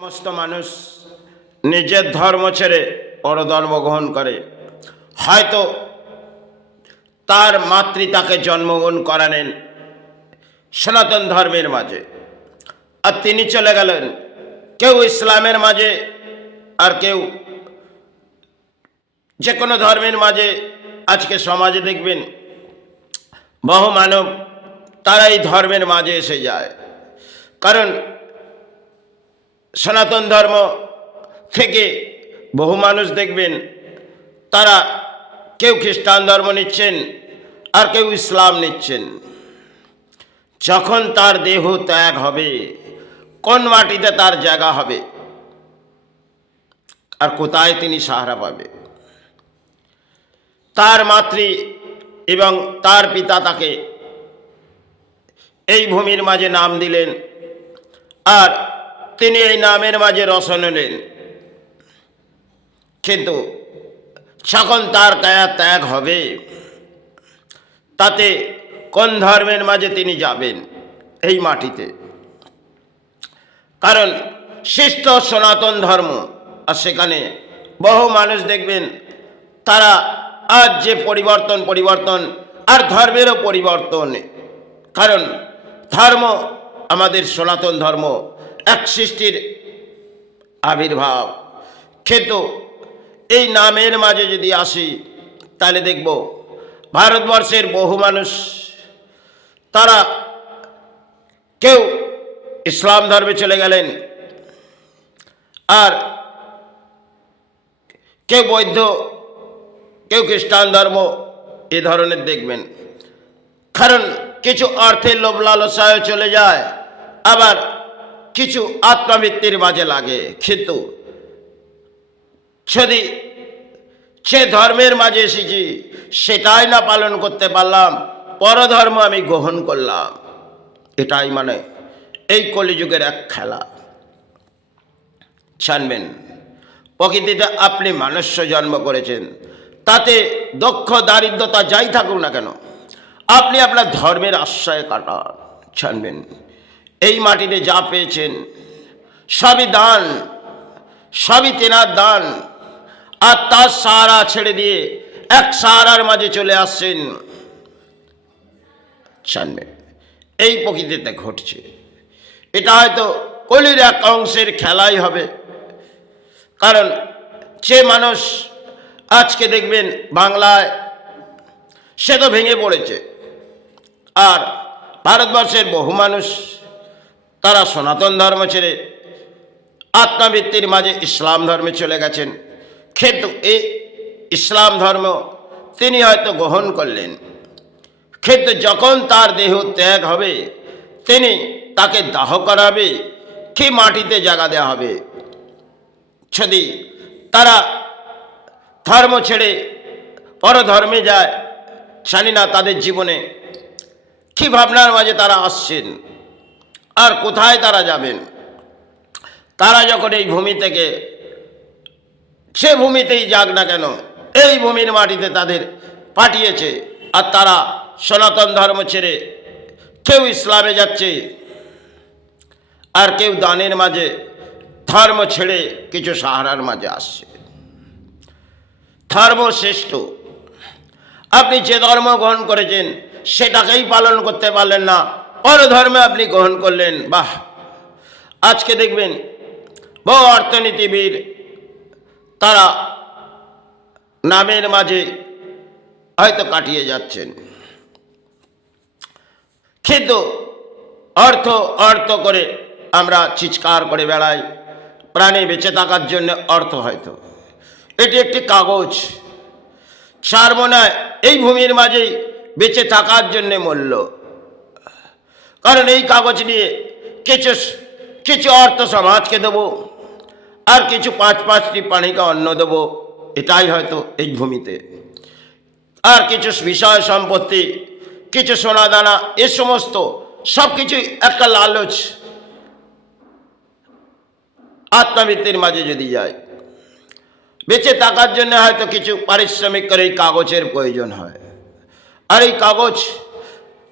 সমস্ত মানুষ নিজের ধর্ম ছেড়ে পর ধর্ম গ্রহণ করে। হয়তো তার মাতৃ তাকে জন্মগ্রহণ করালেন সনাতন ধর্মের মাঝে, আর তিনি চলে গেলেন কেউ ইসলামের মাঝে, আর কেউ যে কোনো ধর্মের মাঝে। আজকে সমাজে দেখবেন বহু মানব তারা এই ধর্মের মাঝে এসে যায়, কারণ সনাতন ধর্ম থেকে বহু মানুষ দেখবেন তারা কেউ খ্রিস্টান ধর্ম নিচ্ছেন আর কেউ ইসলাম নিচ্ছেন। যখন তার দেহ ত্যাগ হবে, কোন মাটিতে তার জায়গা হবে আর কোথায় তিনি সাহারা পাবে? তার মাতৃ এবং তার পিতা তাকে এই ভূমির মাঝে নাম দিলেন, আর তিনি এই নামের মাঝে রসন হলেন, কিন্তু যখন তার কায়া ত্যাগ হবে, তাতে কোন ধর্মের মাঝে তিনি যাবেন? এই মাটিতে। কারণ শ্রেষ্ঠ সনাতন ধর্ম, আর সেখানে বহু মানুষ দেখবেন তারা আজ যে পরিবর্তন আর ধর্মেরও পরিবর্তন। কারণ ধর্ম, আমাদের সনাতন ধর্ম এক সৃষ্টির আবির্ভাব, কিন্তু এই নামের মাঝে যদি আসি তাহলে দেখব ভারতবর্ষের বহু মানুষ তারা কেউ ইসলাম ধর্মে চলে গেলেন, আর কেউ বৌদ্ধ, কেউ খ্রিস্টান ধর্ম এ ধরনের দেখবেন। কারণ কিছু অর্থের লোভ লালসায় চলে যায়, আবার কিছু আত্মবৃত্তির মাঝে লাগে। কিন্তু যদি সে ধর্মের মাঝে এসেছি সেটাই না পালন করতে পারলাম, পরধর্ম আমি গ্রহণ করলাম, এটাই মানে এই কলিযুগের এক খেলা। জানবেন, প্রকৃতিতে আপনি মনুষ্য জন্ম করেছেন, তাতে দক্ষ দারিদ্রতা যাই থাকুক না কেন, আপনি আপনার ধর্মের আশ্রয় কাটান। জানবেন, এই মাটিতে যা পেয়েছেন সবই দান, সবই তেনার দান, আর তার সাহারা ছেড়ে দিয়ে এক সাহারার মাঝে চলে আসছেন। জানবেন, এই প্রকৃতিতে ঘটছে। এটা হয়তো কলির এক অংশের খেলাই হবে। কারণ যে মানুষ আজকে দেখবেন বাংলায়, সে তো ভেঙে পড়েছে, আর ভারতবর্ষের বহু মানুষ তারা সনাতন ধর্ম ছেড়ে আত্মবৃত্তির মাঝে ইসলাম ধর্মে চলে গেছেন। কিন্তু এই ইসলাম ধর্ম তিনি হয়তো গ্রহণ করলেন, কিন্তু যখন তার দেহ ত্যাগ হবে, তিনি তাকে দাহ করাবে কি মাটিতে জায়গা দেওয়া হবে? যদি তারা ধর্ম ছেড়ে পরধর্মে যায়, জানি না তাদের জীবনে কি ভাবনার মাঝে তারা আসছেন আর কোথায় তারা যাবেন। তারা যখন এই ভূমি থেকে, সে ভূমিতেই যাক না কেন, এই ভূমির মাটিতে তাদের পাঠিয়েছে, আর তারা সনাতন ধর্ম ছেড়ে কেউ ইসলামে যাচ্ছে, আর কেউ দানের মাঝে ধর্ম ছেড়ে কিছু সাহারার মাঝে আসছে। ধর্ম শ্রেষ্ঠ। আপনি যে ধর্ম গ্রহণ করেছেন সেটাকেই পালন করতে পারলেন না, পর ধর্মে আপনি গ্রহণ করলেন। বাহ! আজকে দেখবেন বহু অর্থনীতিবিদ তারা নামের মাঝে হয়তো কাটিয়ে যাচ্ছেন, কিন্তু অর্থ অর্থ করে আমরা চিৎকার করে বেড়াই প্রাণে বেঁচে থাকার জন্য। অর্থ হয়তো এটি একটি কাগজ, সার মনে হয় এই ভূমির মাঝেই বেঁচে থাকার জন্য মূল্য। কারণ এই কাগজ নিয়ে কিছু কিছু অর্থ সমাজকে দেবো, আর কিছু পাঁচটি প্রাণীকে অন্ন দেবো, এটাই হয়তো এই ভূমিতে। আর কিছু বিষয় সম্পত্তি, কিছু সোনা দানা, এ সমস্ত সব কিছুই একটা লালচ আত্মবৃত্তির মাঝে যদি যায়। বেঁচে থাকার জন্য হয়তো কিছু পারিশ্রমিক করে এই কাগজের প্রয়োজন হয়, আর এই কাগজ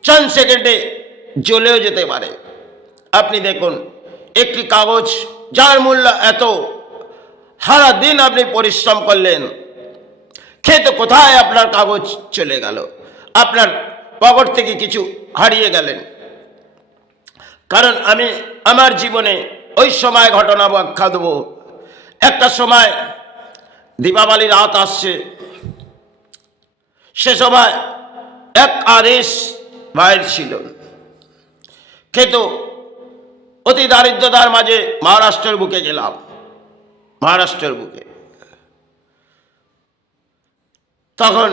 চন্দ সেকেন্ডে জ্বলেও যেতে পারে। আপনি দেখুন, একটি কাগজ যার মূল্য এত, সারা দিন আপনি পরিশ্রম করলেন, খেতে কোথায় আপনার কাগজ চলে গেল, আপনার পকেট থেকে কিছু হারিয়ে গেলেন। কারণ আমি আমার জীবনে ওই সময় ঘটনা ব্যাখ্যা দেব। একটা সময় দীপাবলি রাত আসছে, সে সময় এক আদেশ বাইর ছিল, কিন্তু অতি দারিদ্রতার মাঝে মহারাষ্ট্রের বুকে গেলাম। মহারাষ্ট্রের বুকে তখন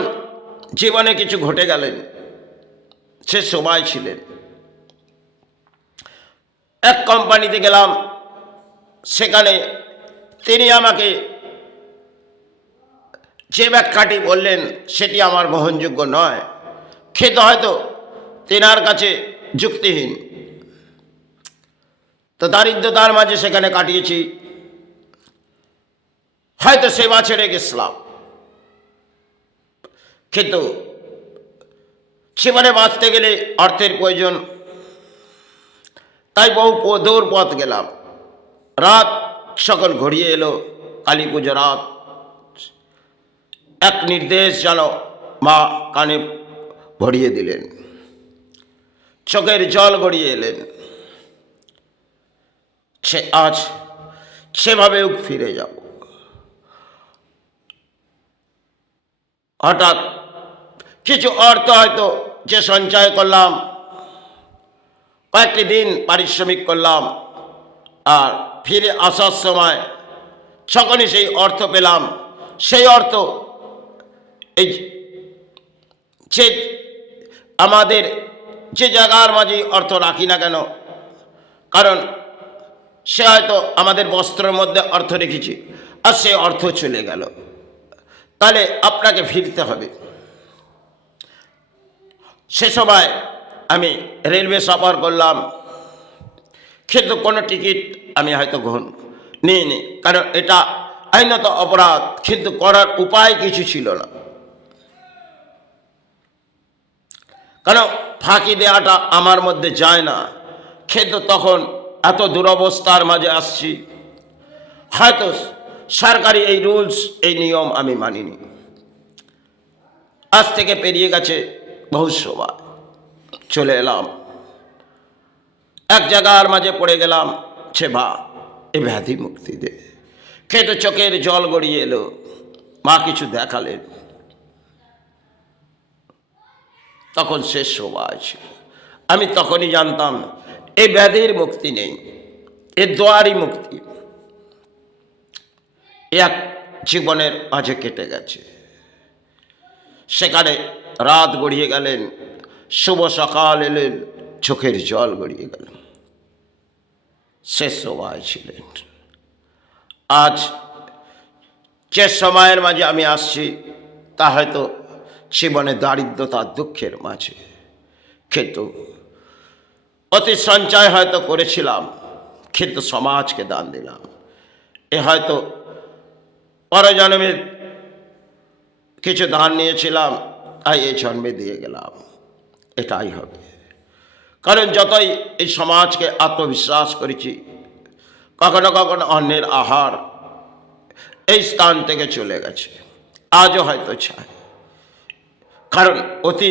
জীবনে কিছু ঘটে গেলেন, সে সময় ছিলেন। এক কোম্পানিতে গেলাম, সেখানে তিনি আমাকে যে ব্যাখ্যাটি বললেন সেটি আমার গ্রহণযোগ্য নয়, কিন্তু হয়তো তেনার কাছে যুক্তিহীন। তো দারিদ্রতার মাঝে সেখানে কাটিয়েছি, হয়তো সেবা ছেড়ে গেছিলাম, কিন্তু জীবনে বাঁচতে গেলে অর্থের প্রয়োজন, তাই বহু দূর পথ গেলাম। রাত সকল ঘড়িয়ে এলো, কালী পুজো রাত। এক নির্দেশ যেন মা কানে ভরিয়ে দিলেন, চোখের জল গড়িয়ে এলেন। সে আজ সেভাবেও ফিরে যাব। হঠাৎ কিছু অর্থ হয়তো যে সঞ্চয় করলাম, কয়েকটি দিন পারিশ্রমিক করলাম, আর ফিরে আসার সময় যখনই সেই অর্থ পেলাম, সেই অর্থ এই যে আমাদের যে জায়গার মাঝে অর্থ রাখি না কেন, কারণ সে হয়তো আমাদের বস্ত্রের মধ্যে অর্থ রেখেছি, আর সে অর্থ চলে গেল, তাহলে আপনাকে ফিরতে হবে। সে সময় আমি রেলওয়ে সফর করলাম, কিন্তু কোনো টিকিট আমি হয়তো গ্রহণ নিইনি, কারণ এটা আইনত অপরাধ, কিন্তু করার উপায় কিছু ছিল না। কারণ ফাঁকি দেওয়াটা আমার মধ্যে যায় না, কিন্তু তখন এত দুরবস্থার মাঝে আসছি, হয়তো সরকারি এই রুলস এই নিয়ম আমি মানিনি। আজ থেকে পেরিয়ে গেছে বহু সময়, চলে এলাম এক জায়গার মাঝে পড়ে গেলাম, সেবা এ ব্যাধি মুক্তি দে। খেতে চোখের জল গড়িয়ে এলো, মা কিছু দেখালেন, তখন শেষ সময় ছিল। আমি তখনই জানতাম এই ব্যাধির মুক্তি নেই, এর দোয়ারই মুক্তি। এক জীবনের মাঝে কেটে গেছে, সেখানে রাত গড়িয়ে গেলেন, শুভ সকাল এলেন, চোখের জল গড়িয়ে গেলেন, শেষ সময় ছিলেন। আজ যে সময়ের মাঝে আমি আসছি, তা হয়তো জীবনে দারিদ্রতার দুঃখের মাঝে, কিন্তু অতি সঞ্চয় হয়তো করেছিলাম, কিন্তু সমাজকে দান দিলাম। এ হয়তো পরজন্মের কিছু দান নিয়েছিলাম, তাই এই জন্মে দিয়ে গেলাম, এটাই হবে। কারণ যতই এই সমাজকে আত্মবিশ্বাস করেছি, কখনো কখনো অন্যের আহার এই স্থান থেকে চলে গেছে, আজও হয়তো চায়। কারণ অতি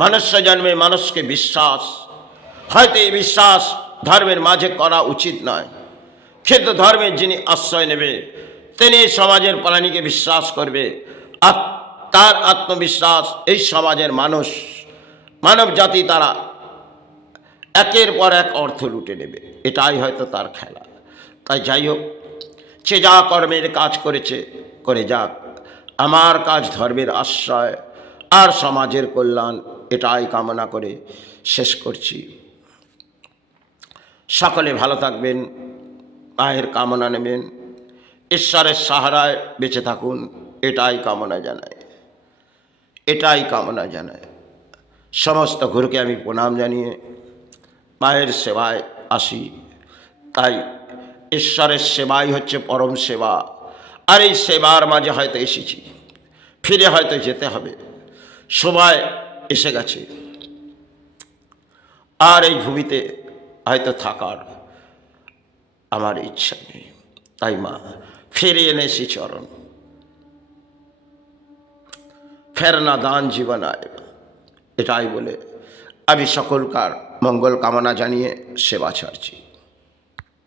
মনুষ্য জন্মে মানুষকে বিশ্বাস, হয়তো এই বিশ্বাস ধর্মের মাঝে করা উচিত নয়, কিন্তু ধর্মের যিনি আশ্রয় নেবে তিনি সমাজের প্রাণীকে বিশ্বাস করবে, আর তার আত্মবিশ্বাস এই সমাজের মানব জাতি তারা একের পর এক অর্থ লুটে নেবে, এটাই হয়তো তার খেলা। তাই যাই হোক, সে যা কর্মের কাজ করেছে করে যাক, আমার কাজ ধর্মের আশ্রয় আর সমাজের কল্যাণ, এটাই কামনা করে শেষ করছি। সকলে ভালো থাকবেন, মায়ের কামনা নেবেন, ঈশ্বরের সাহারায় বেঁচে থাকুন, এটাই কামনা জানায়, এটাই কামনা জানায়। সমস্ত গুরুকে আমি প্রণাম জানিয়ে মায়ের সেবায় আসি। তাই ঈশ্বরের সেবাই হচ্ছে পরম সেবা, আর এই সেবার মাঝে হয়তো এসেছি, ফিরে হয়তো যেতে হবে, সময় এসে গেছে, আর এই ভূমিতে হয়তো থাকার আমার ইচ্ছা নেই। তাই মা, ফিরিয়ে এনেছি চরণ। ফেরনা দান জীবনায়, এটাই বলে আমি সকলকার মঙ্গল কামনা জানিয়ে সেবা ছাড়ছি।